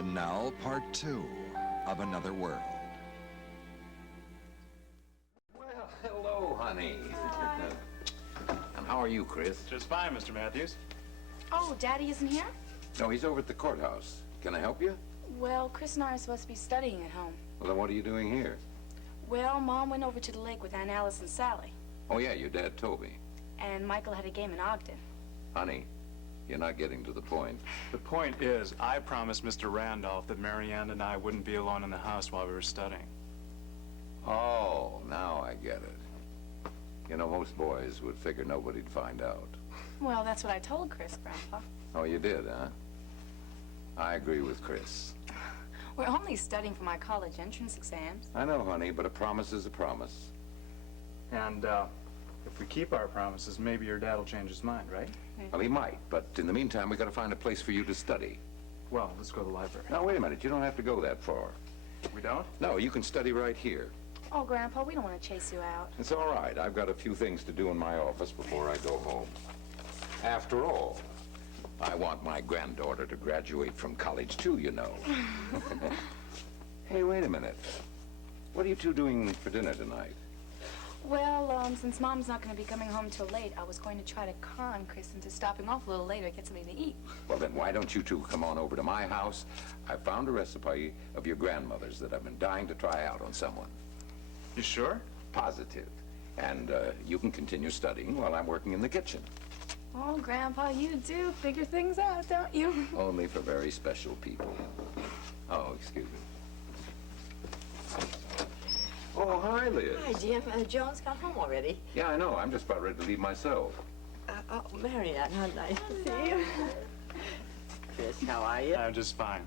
And now, part 2 of Another World. Well, hello, honey. And how are you, Chris? Just fine, Mr. Matthews. Oh, Daddy isn't here? No, he's over at the courthouse. Can I help you? Well, Chris and I are supposed to be studying at home. Well, then what are you doing here? Well, Mom went over to the lake with Aunt Alice and Sally. Oh, yeah, your dad told me. And Michael had a game in Ogden. Honey, you're not getting to the point. The point is, I promised Mr. Randolph that Marianne and I wouldn't be alone in the house while we were studying. Oh, now I get it. You know, most boys would figure nobody'd find out. Well, that's what I told Chris, Grandpa. Oh, you did, huh? I agree with Chris. We're only studying for my college entrance exams. I know, honey, but a promise is a promise. And, if we keep our promises, maybe your dad will change his mind, right? Well, he might, but in the meantime, we gotta find a place for you to study. Well, let's go to the library. Now, wait a minute. You don't have to go that far. We don't? No, you can study right here. Oh, Grandpa, we don't want to chase you out. It's all right. I've got a few things to do in my office before I go home. After all, I want my granddaughter to graduate from college, too, you know. Hey, wait a minute. What are you two doing for dinner tonight? Well, since Mom's not going to be coming home till late, I was going to try to con Chris into stopping off a little later to get something to eat. Well, then why don't you two come on over to my house? I found a recipe of your grandmother's that I've been dying to try out on someone. You sure? Positive. And you can continue studying while I'm working in the kitchen. Oh, Grandpa, you do figure things out, don't you? Only for very special people. Oh, excuse me. Oh, hi, Liz. Hi, Jim. Jones got home already. Yeah, I know. I'm just about ready to leave myself. Oh, Marianne, how nice to see you. Chris, how are you? I'm just fine.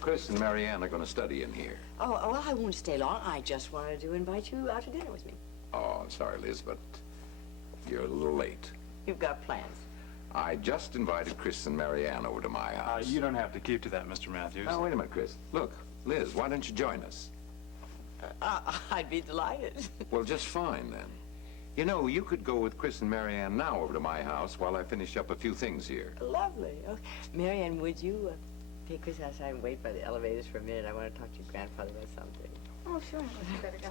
Chris and Marianne are going to study in here. Oh, well, I won't stay long. I just wanted to invite you out to dinner with me. Oh, I'm sorry, Liz, but you're a little late. You've got plans. I just invited Chris and Marianne over to my house. You don't have to keep to that, Mr. Matthews. Now, wait a minute, Chris. Look, Liz, why don't you join us? I'd be delighted. Well, just fine, then. You know, you could go with Chris and Marianne now over to my house while I finish up a few things here. Lovely. Oh, Marianne, would you take Chris outside and wait by the elevators for a minute? I want to talk to your grandfather about something. Oh, sure. You better go.